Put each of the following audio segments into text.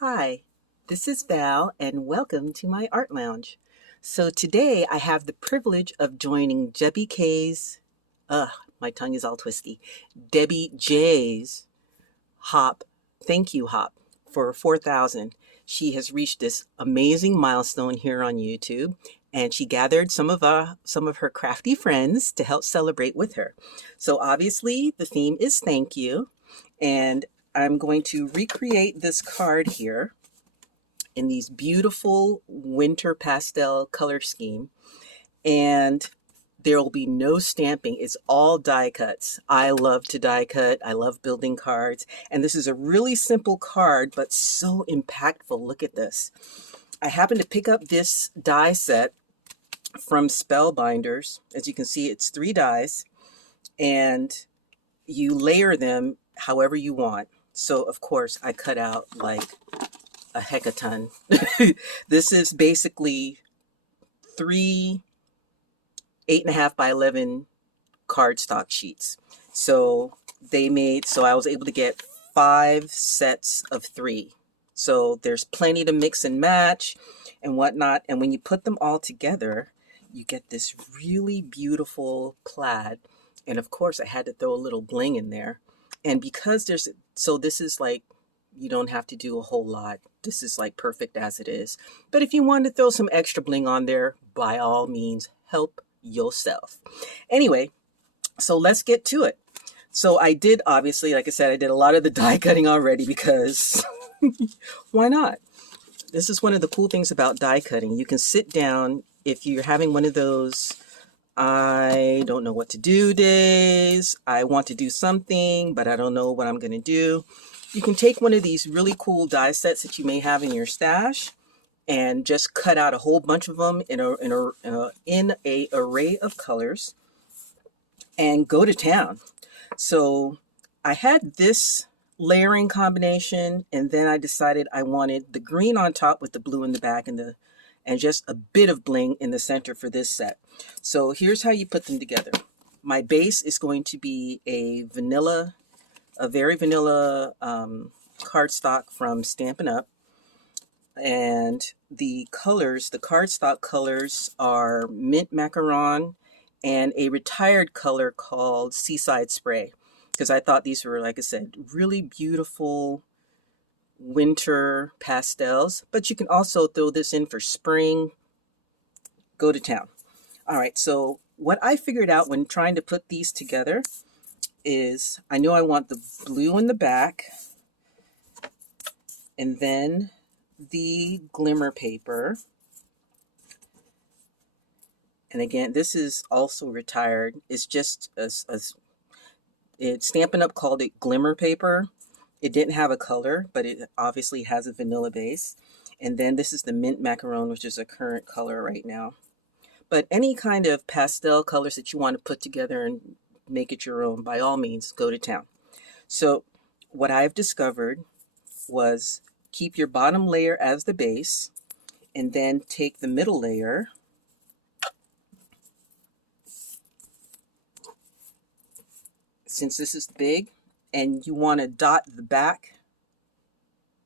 Hi, this is Val, and welcome to my art lounge. So today I have the privilege of joining Debbie K's, my tongue is all twisty, Debbie J's hop, thank you hop for 4,000. She has reached this amazing milestone here on YouTube, and she gathered some of her crafty friends to help celebrate with her. So obviously the theme is thank you, and I'm going to recreate this card here in these beautiful winter pastel color scheme, and there will be no stamping. It's all die cuts. I love to die cut. I love building cards, and this is a really simple card but so impactful. Look at this. I happened to pick up this die set from Spellbinders. As you can see, it's 3 dies, and you layer them however you want. So of course I cut out like a hecaton. This is basically 3 8.5 by 11 cardstock sheets. So I was able to get 5 sets of 3. So there's plenty to mix and match and whatnot. And when you put them all together, you get this really beautiful plaid. And of course I had to throw a little bling in there. And because this is like, you don't have to do a whole lot. This is like perfect as it is. But if you want to throw some extra bling on there, by all means, help yourself. Anyway, so let's get to it. So I did, obviously, like I said, I did a lot of the die cutting already because why not? This is one of the cool things about die cutting. You can sit down if you're having one of those I don't know what to do days. I want to do something, but I don't know what I'm going to do. You can take one of these really cool die sets that you may have in your stash and just cut out a whole bunch of them in a array of colors and go to town. So I had this layering combination, and then I decided I wanted the green on top with the blue in the back and just a bit of bling in the center for this set. So here's how you put them together. My base is going to be a very vanilla cardstock from Stampin' Up. And the colors, the cardstock colors are mint macaron and a retired color called Seaside Spray, because I thought these were, like I said, really beautiful winter pastels. But you can also throw this in for spring. Go to town. All right, so what I figured out when trying to put these together is I know I want the blue in the back, and then the glimmer paper. And again, this is also retired. It's just it's Stampin' Up called it glimmer paper. It didn't have a color, but it obviously has a vanilla base. And then this is the mint macaron, which is a current color right now. But any kind of pastel colors that you want to put together and make it your own, by all means, go to town. So what I've discovered was keep your bottom layer as the base, and then take the middle layer since this is big, and you want to dot the back,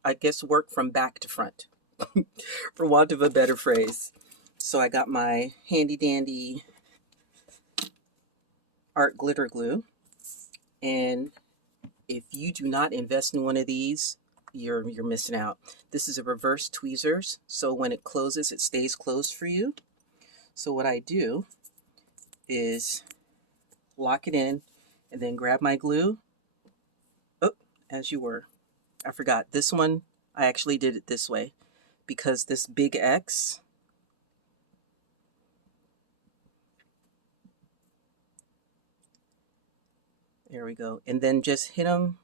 I guess work from back to front, for want of a better phrase. So I got my handy dandy art glitter glue, and if you do not invest in one of these, you're missing out. This is a reverse tweezers, so when it closes, it stays closed for you. So what I do is lock it in and then grab my glue. Oh, as you were. I forgot. This one, I actually did it this way because this big X, there we go. And then just hit them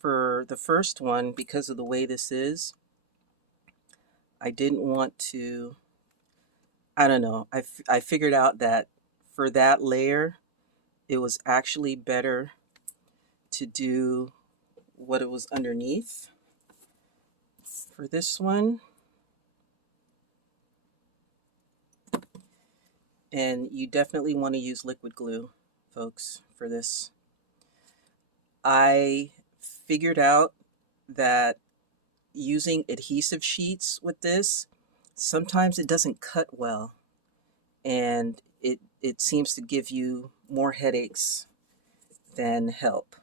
for the first one. Because of the way this is, I didn't want to, I don't know. I figured out that for that layer, it was actually better to do what it was underneath. For this one, and you definitely want to use liquid glue, folks, for this. I figured out that using adhesive sheets with this, sometimes it doesn't cut well, and it seems to give you more headaches than help.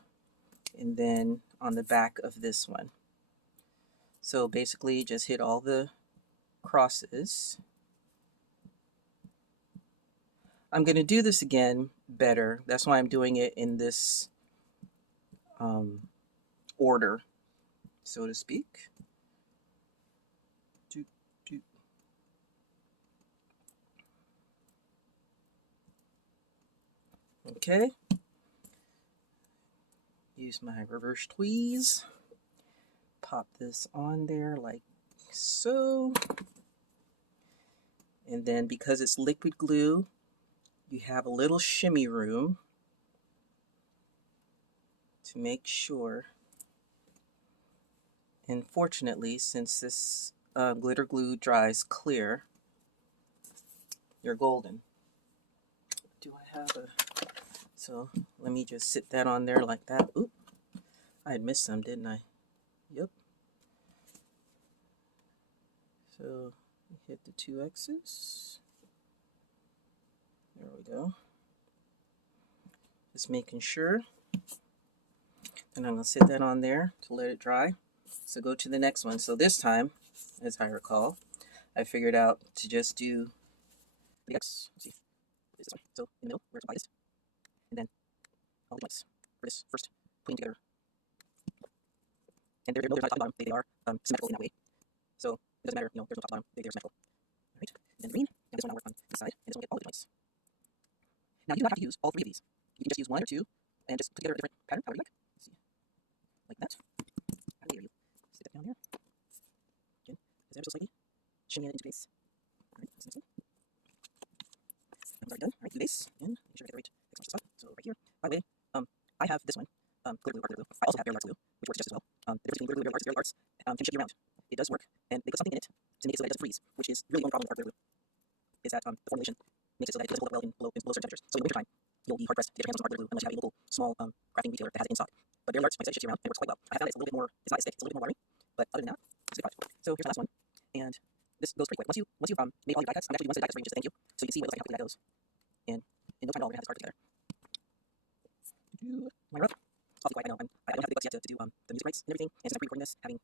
And then on the back of this one. So basically just hit all the crosses. I'm going to do this again better. That's why I'm doing it in this order, so to speak. Okay. Use my reverse tweeze. Pop this on there like so. And then because it's liquid glue, you have a little shimmy room to make sure. And fortunately, since this glitter glue dries clear, you're golden. Do I have a... So let me just sit that on there like that. Oop, I had missed some, didn't I? Yep. So hit the 2 X's. There we go. Just making sure. And I'm going to sit that on there to let it dry. So go to the next one. So this time, as I recall, I figured out to just do the X. Let's see. This one. So in the middle, where it's widest. And then all the points for this first putting together. And there's no top and bottom. They are symmetrical in that way. So it doesn't matter, you know, there's no top and bottom. They're symmetrical. Alright. And then green. Now this one I'll work on this side. And this one will get all the points. Now you do not have to use all 3 of these. You can just use 1 or 2 and just put together a different pattern, however you like. Let's see. Like that. How dare you? Sit that down there. Again, as ever so slightly. Shimmy it into base. Alright, that's the next one. That one's already done. Alright, do base. And make sure I get the right extra spot. So right here. By the way, I have this one. Glitter glue, art glitter glue. I also have Pear art glue, which works just as well. The difference between glitter glue and arts can shift you around. It does work, and they put something in it to make it so that it doesn't freeze, which is really the only problem with art glitter glue. Is that the formulation makes it so that it doesn't hold up well in below certain temperatures. So in wintertime, you'll be hard pressed to get your hands on some art glitter glue unless you have a local small crafting retailer that has it in stock. But Pear arts, like I said, shifts you around and it works quite well. I have found that it's a little bit more, it's not as thick, it's a little bit more wiry, but other than that, it's a good product. So here's the last one, and this goes pretty quick. Once you've made all your die cuts, I'm actually doing one set of die cuts for you just to thank you, so you can see what it looks like, how quickly that goes. And in no time at all, we're gonna have this card together. My rough. I'll be quiet. I know I don't have the big bucks yet to do the music rights and everything. And since I'm pre-recording this, having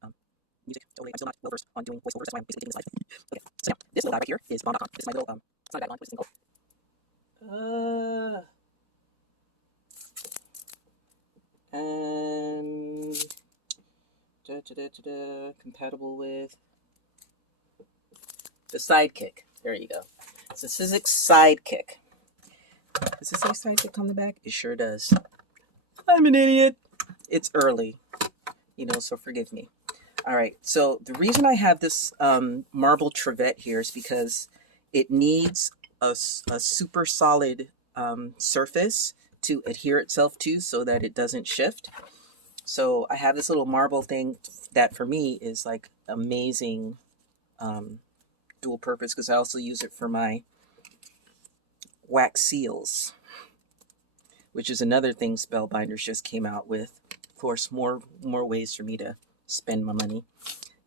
music totally, I'm still not well versed on doing voiceovers. That's why I'm basically taking this live. Okay, so now this little guy right here is bomb.com. This is my little it's not a guideline. What is this thing called? Compatible with the Sidekick. There you go. It's a Sizzix Sidekick. Does it say Sidekick on the back? It sure does. I'm an idiot. It's early, you know, so forgive me. All right, so the reason I have this marble trivet here is because it needs a super solid surface to adhere itself to so that it doesn't shift. So I have this little marble thing that for me is like amazing dual purpose, because I also use it for my wax seals, which is another thing Spellbinders just came out with. Of course, more ways for me to spend my money.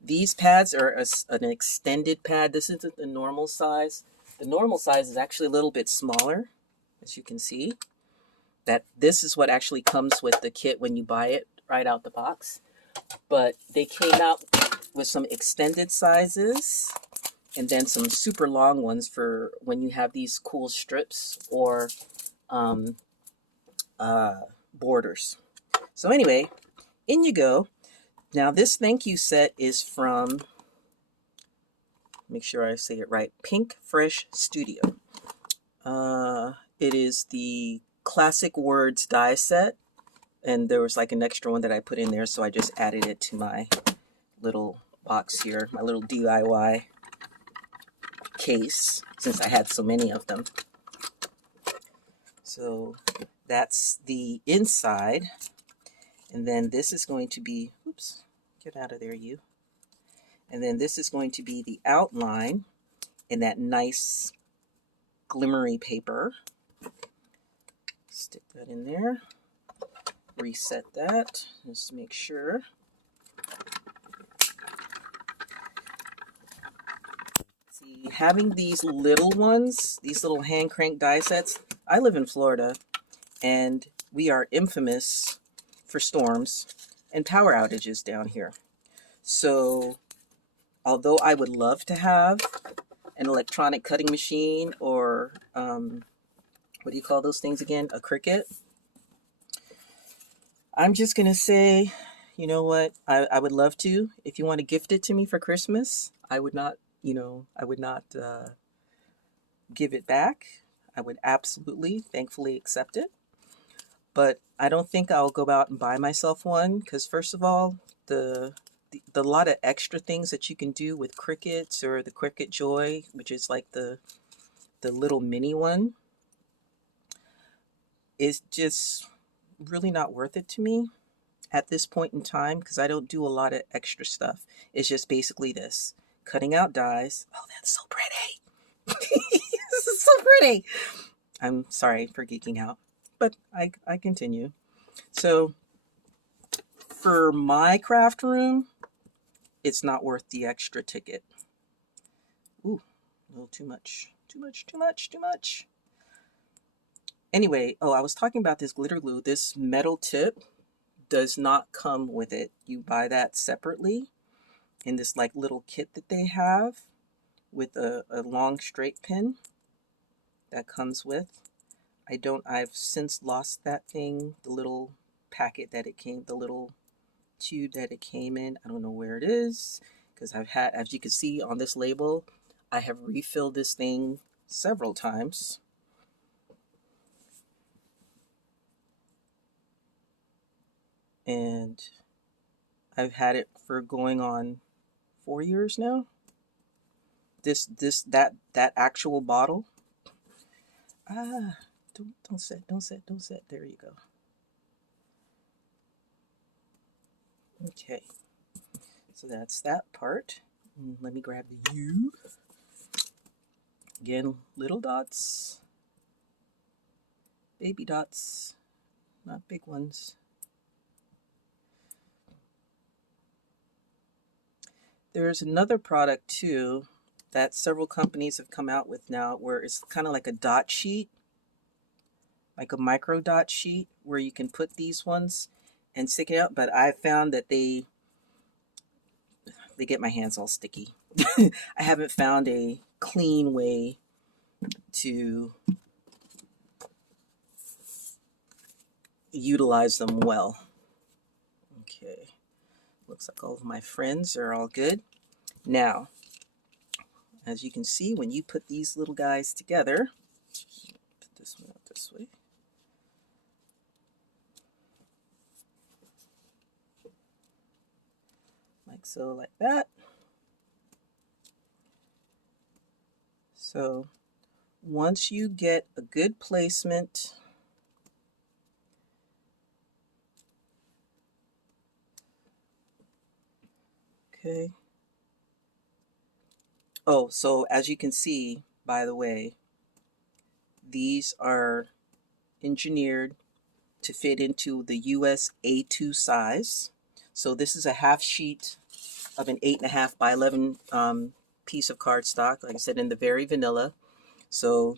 These pads are an extended pad. This isn't the normal size. The normal size is actually a little bit smaller, as you can see. This is what actually comes with the kit when you buy it right out the box. But they came out with some extended sizes and then some super long ones for when you have these cool strips or borders. So anyway, in you go. Now this thank you set is from, make sure I say it right, Pink Fresh Studio. It is the Classic Words die set, and there was like an extra one that I put in there, so I just added it to my little box here, my little DIY case, since I had so many of them. So that's the inside. And then this is going to be, oops, get out of there, you. And then this is going to be the outline in that nice glimmery paper. Stick that in there. Reset that, just to make sure. having these little ones, these little hand crank die sets. I live in Florida, and we are infamous for storms and power outages down here. So although I would love to have an electronic cutting machine, or what do you call those things again? A Cricut. I'm just going to say, you know what? I would love to. If you want to gift it to me for Christmas, I would not, I would not give it back. I would absolutely, thankfully accept it. But I don't think I'll go out and buy myself one, because first of all, the lot of extra things that you can do with Cricuts, or the Cricut Joy, which is like the little mini one, is just really not worth it to me at this point in time, because I don't do a lot of extra stuff. It's just basically this, cutting out dies. Oh, that's so pretty. This is so pretty. I'm sorry for geeking out, but I continue. So for my craft room, it's not worth the extra ticket. Ooh, a little too much. Too much. Anyway, I was talking about this glitter glue. This metal tip does not come with it. You buy that separately in this like little kit that they have with a long straight pin that comes with. I've since lost that thing, the little packet that it came, the little tube that it came in. I don't know where it is, because I've had, as you can see on this label, I have refilled this thing several times. And I've had it for going on 4 years now. That actual bottle. Don't set. There you go. Okay. So that's that part. Let me grab the U. Again, little dots. Baby dots, not big ones. There's another product too that several companies have come out with now, where it's kind of like a dot sheet, like a micro dot sheet, where you can put these ones and stick it out. But I found that they get my hands all sticky. I haven't found a clean way to utilize them well. Okay, looks like all of my friends are all good. Now, as you can see, when you put these little guys together, put this one out this way. Like so, like that. So once you get a good placement, okay. Oh, so as you can see, by the way, these are engineered to fit into the US A2 size. So this is a half sheet of an 8.5 by 11 piece of cardstock, like I said, in the very vanilla. So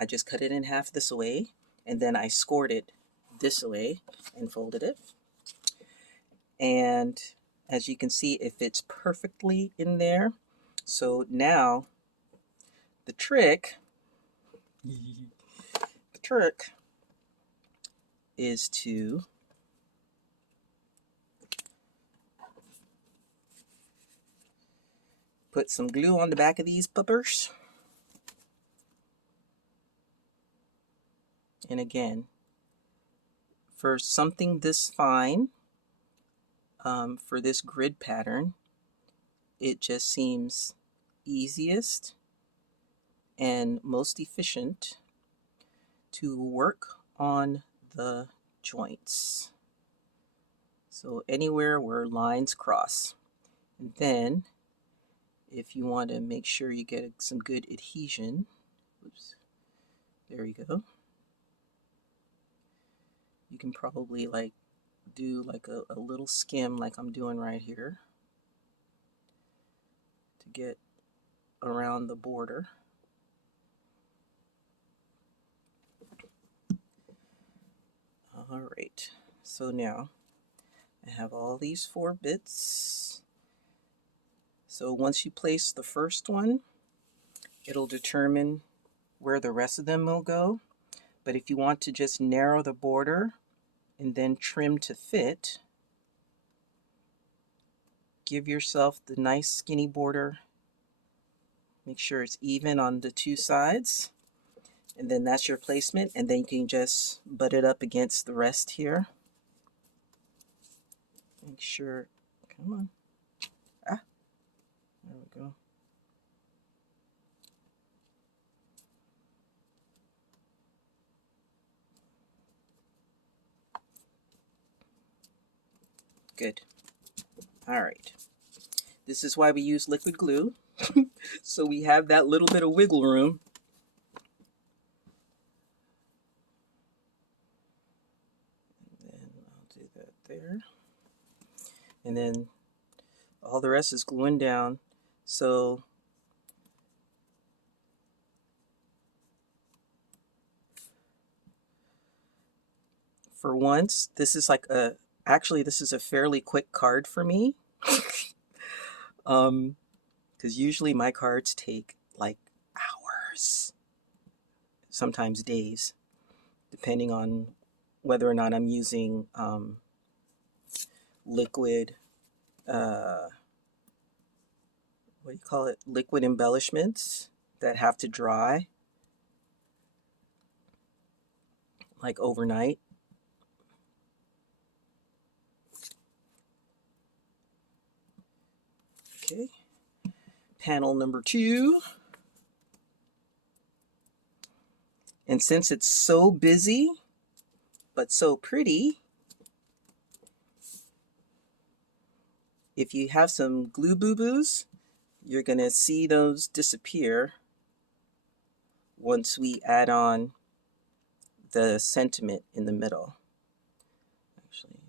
I just cut it in half this way, and then I scored it this way and folded it. And as you can see, it fits perfectly in there. So now the trick is to put some glue on the back of these puppers. And again, for something this fine, for this grid pattern, it just seems easiest and most efficient to work on the joints. So anywhere where lines cross. And then if you want to make sure you get some good adhesion, oops, there you go. You can probably like do like a little skim like I'm doing right here to get around the border. All right, so now I have all these 4 bits. So once you place the first one, it'll determine where the rest of them will go. But if you want to just narrow the border and then trim to fit, give yourself the nice skinny border. Make sure it's even on the 2 sides. And then that's your placement. And then you can just butt it up against the rest here. Make sure, come on. Ah, there we go. Good. All right. This is why we use liquid glue. So we have that little bit of wiggle room. And then I'll do that there. And then all the rest is gluing down. So for once, this is like actually this is a fairly quick card for me. Because usually my cards take like hours, sometimes days, depending on whether or not I'm using liquid, what do you call it? Liquid embellishments that have to dry like overnight. Okay, panel number 2. And since it's so busy, but so pretty, if you have some glue boo-boos, you're gonna see those disappear once we add on the sentiment in the middle. Actually,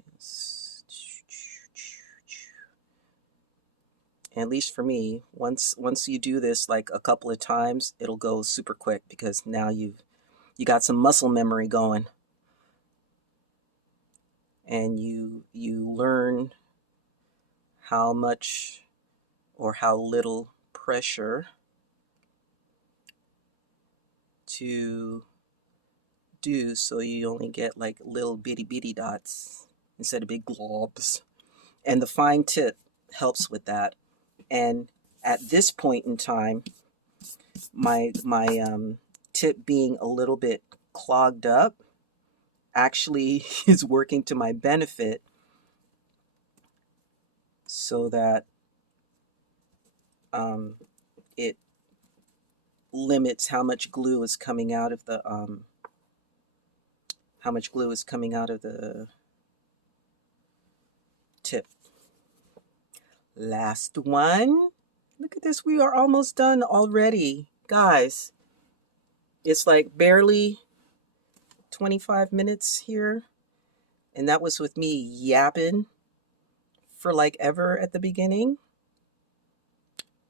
at least for me, once you do this like a couple of times, it'll go super quick because now you got some muscle memory going, and you learn how much or how little pressure to do, so you only get like little bitty dots instead of big globs. And the fine tip helps with that. And at this point in time, my tip being a little bit clogged up actually is working to my benefit, so that it limits how much glue is coming out of the tip. Last one. Look at this, we are almost done already, guys. It's like barely 25 minutes here, and that was with me yapping for like ever at the beginning,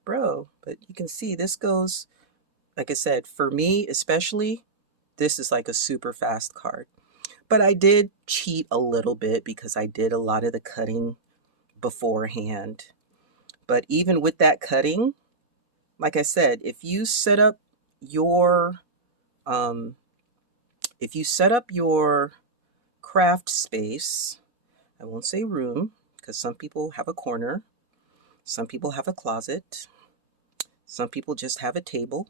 bro. But you can see this goes, like I said, for me especially, this is like a super fast card. But I did cheat a little bit because I did a lot of the cutting beforehand. But even with that cutting, like I said, if you set up your craft space, I won't say room, because some people have a corner, some people have a closet, some people just have a table,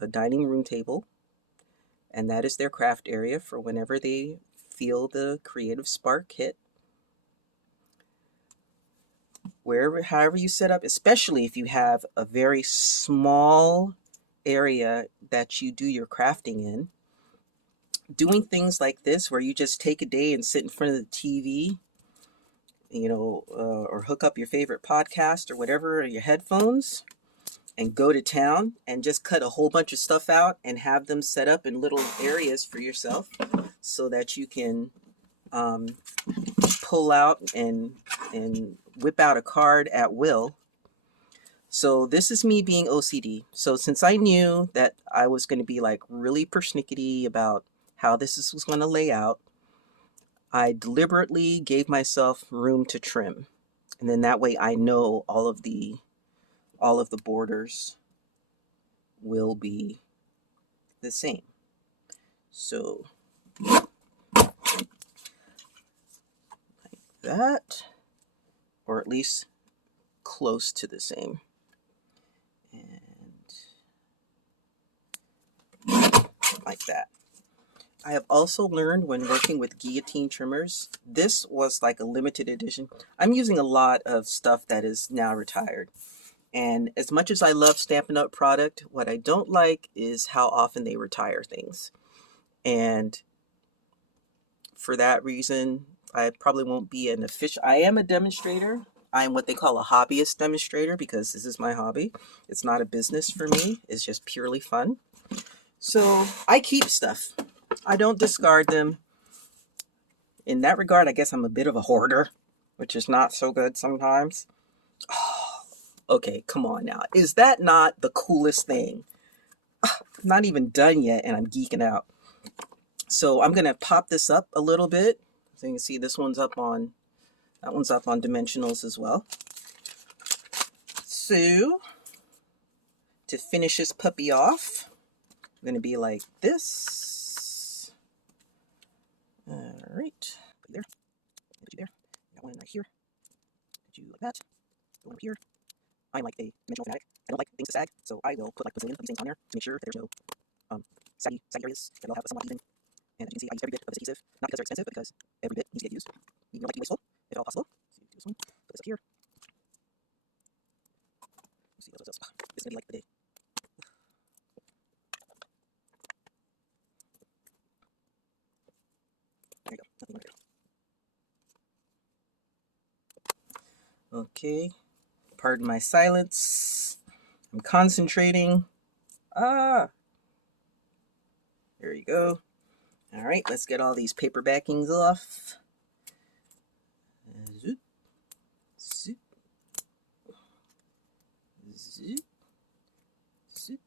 a dining room table, and that is their craft area for whenever they feel the creative spark hit. However you set up, especially if you have a very small area that you do your crafting in, doing things like this where you just take a day and sit in front of the TV, or hook up your favorite podcast or whatever, or your headphones, and go to town and just cut a whole bunch of stuff out and have them set up in little areas for yourself, so that you can pull out and whip out a card at will. So this is me being OCD. So since I knew that I was going to be like really persnickety about how this was going to lay out, I deliberately gave myself room to trim. And then that way I know all of the borders will be the same. So like that, or at least close to the same. And like that. I have also learned when working with guillotine trimmers, this was like a limited edition. I'm using a lot of stuff that is now retired. And as much as I love Stampin' Up! Product, what I don't like is how often they retire things. And for that reason, I probably won't be an official. I am a demonstrator. I am what they call a hobbyist demonstrator because this is my hobby. It's not a business for me. It's just purely fun. So I keep stuff. I don't discard them. In that regard, I guess I'm a bit of a hoarder, which is not so good sometimes. Oh, okay, come on now. Is that not the coolest thing? I'm not even done yet and I'm geeking out. So I'm going to pop this up a little bit. So you can see this one's up on, that one's up on dimensionals as well. So to finish this puppy off, I'm going to be like this. All right, put you there, put you there. Got one right here. Put you like that. One up here. I'm like a dimensional fanatic. I don't like things to sag, so I will put like a bazillion of these things on there to make sure that there's no saggy areas, that they'll have a somewhat even. And as you can see, I use every bit of this adhesive, not because they're expensive, but because every bit needs to get used. You don't like to be wasteful, if at all possible. So do this one, put this up here. Let's see what else. This is gonna be like the day. There you go. Nothing more there. Okay. Pardon my silence. I'm concentrating. Ah. There you go. All right, let's get all these paper backings off. Zoop, zoop, zoop, zoop.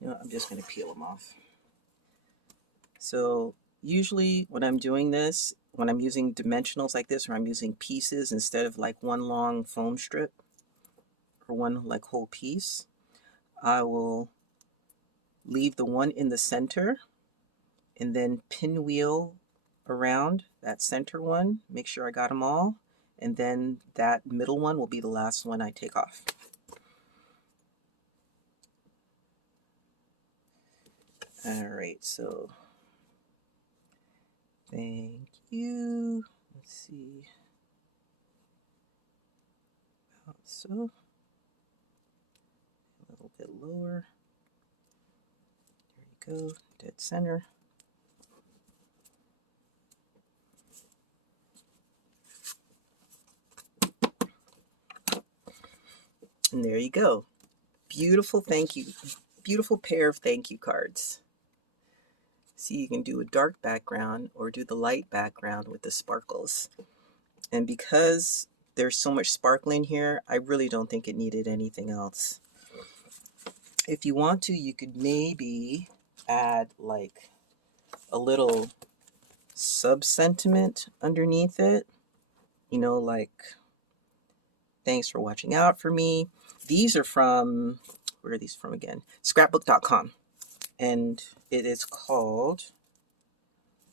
You know, I'm just going to peel them off. So usually when I'm doing this, when I'm using dimensionals like this, or I'm using pieces instead of like one long foam strip or one like whole piece, I will leave the one in the center and then pinwheel around that center one, make sure I got them all, and then that middle one will be the last one I take off. All right, so thank you. Let's see. About so. A little bit lower. There you go, dead center. And there you go. Beautiful thank you. Beautiful pair of thank you cards. See, you can do a dark background or do the light background with the sparkles. And because there's so much sparkling here, I really don't think it needed anything else. If you want to, you could maybe add like a little sub-sentiment underneath it. You know, like, thanks for watching out for me. These are from, where are these from again? Scrapbook.com. And it is called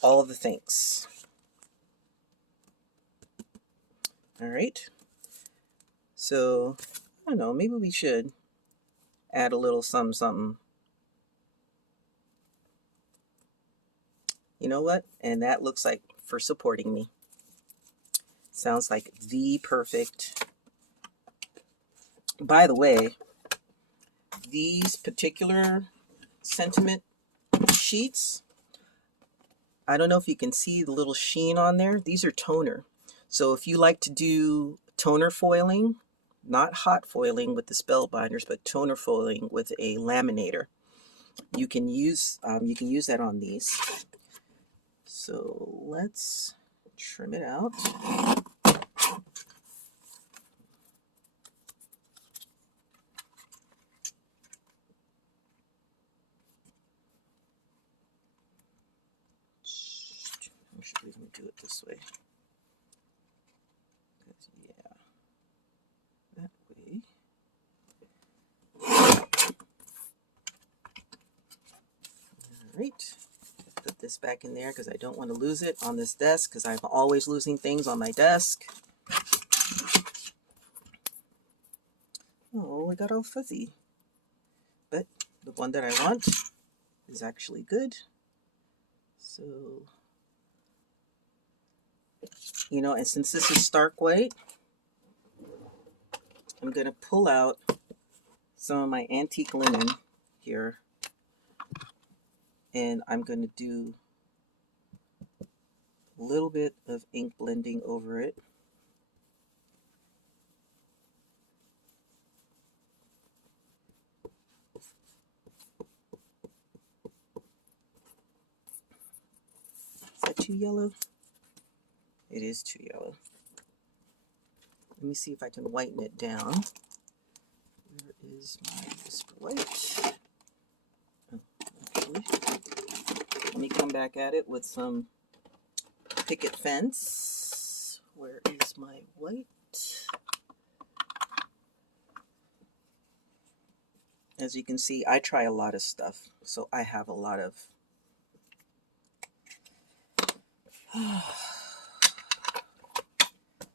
All the Things. All right. So, I don't know, maybe we should add a little something. You know what? And that looks like for supporting me. Sounds like the perfect. By the way, these particular sentiment sheets, I don't know if you can see the little sheen on there. These are toner. So if you like to do toner foiling, not hot foiling with the spell binders, but toner foiling with a laminator, you can use that on these. So let's trim it out. I should even do it this way. Yeah, that way. All right. Put this back in there because I don't want to lose it on this desk, because I'm always losing things on my desk. Oh, it got all fuzzy. But the one that I want is actually good. So, you know, and since this is stark white, I'm going to pull out some of my antique linen here. And I'm going to do a little bit of ink blending over it. Is that too yellow? It is too yellow. Let me see if I can whiten it down. Where is my Mr. White? Oh, actually, let me come back at it with some picket fence. Where is my white? As you can see, I try a lot of stuff, so I have a lot of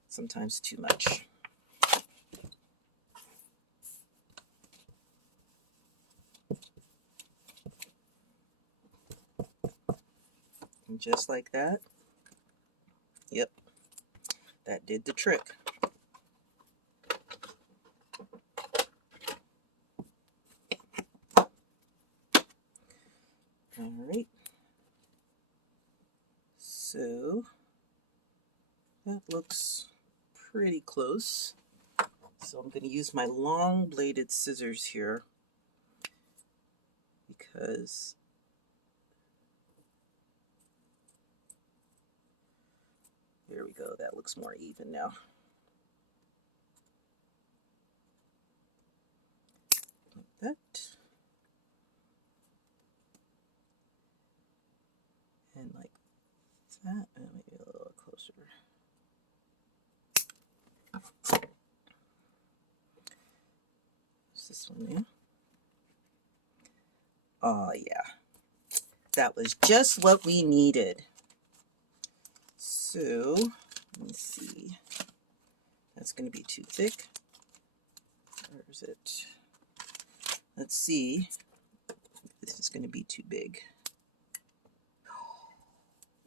sometimes too much. And just like that, yep, that did the trick. All right, so that looks pretty close. So I'm going to use my long bladed scissors here because there we go, that looks more even now. Like that. And like that, and maybe a little closer. Is this one there? Oh yeah, that was just what we needed. So let me see. That's going to be too thick. Where is it? Let's see. This is going to be too big.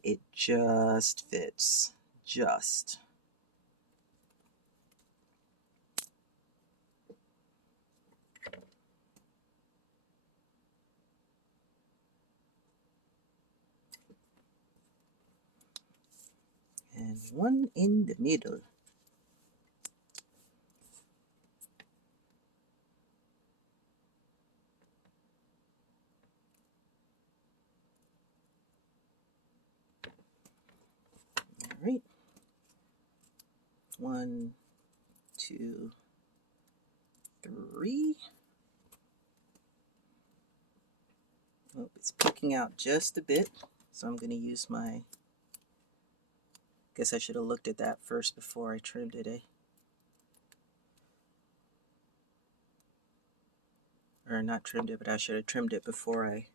It just fits. Just. And one in the middle. All right. 1, 2, 3. Oh, it's peeking out just a bit, so I'm going to use my, guess I should have looked at that first before I trimmed it, eh? Or not trimmed it, but I should have trimmed it before I...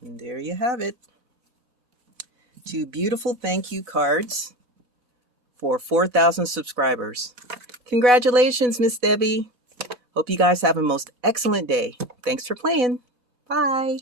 And there you have it. 2 beautiful thank you cards for 4,000 subscribers. Congratulations, Miss Debbie. Hope you guys have a most excellent day. Thanks for playing. Bye.